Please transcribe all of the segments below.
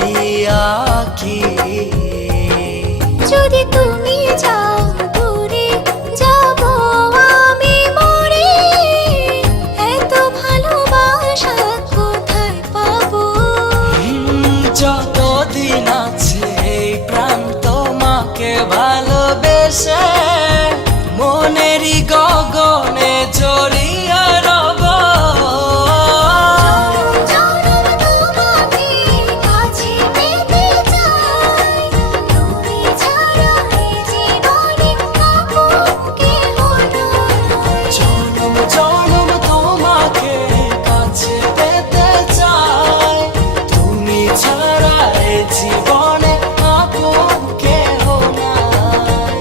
বিয়া কি যদি তুমি যাও দূরে যাব আমি মরে এত ভালোবাসা কোথায় পাবো যতদিন আছে এই প্রাণ তোমাকে ভালোবেসে মনেরই গগনে জড়িয়ে রব তোমাকে কাছে পেতে চাই তুমি ছাড়া এই জীবনে আপন কেহ নাই জনম জনম তোমাকে কাছে পেতে চাই তুমি ছাড়া এই জীবনে আপন কেহ নাই।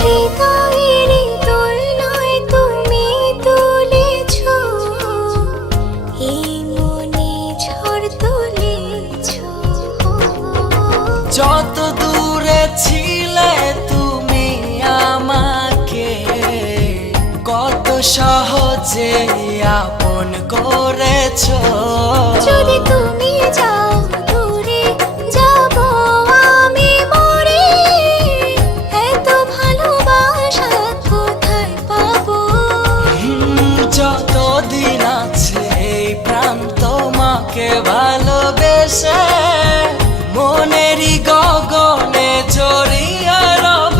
হৃদয়ের দোলনায় তুমি তুলেছ এই মনে ঝড় তুলেছ যত দূরে ছিলে তুমি আমাকে কত সহজে আপন করেছো যদি তুমি যাও দূরে যাব আমি মরে এত ভালোবাসা কোথায় পাবো যতদিন আছে এই প্রাণ তোমাকে ভালোবেসে মনেরই গগনে জড়িয়ে রব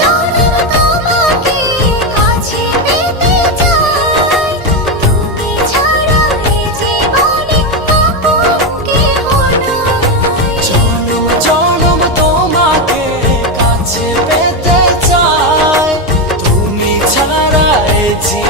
জনম তোমাকে কাছে পেতে চাই তুমি ছাড়া এই জীবনে আপন কেহ নাই জনম জনম তোমাকে কাছে পেতে চাই তুমি ছাড়া এই জীবনে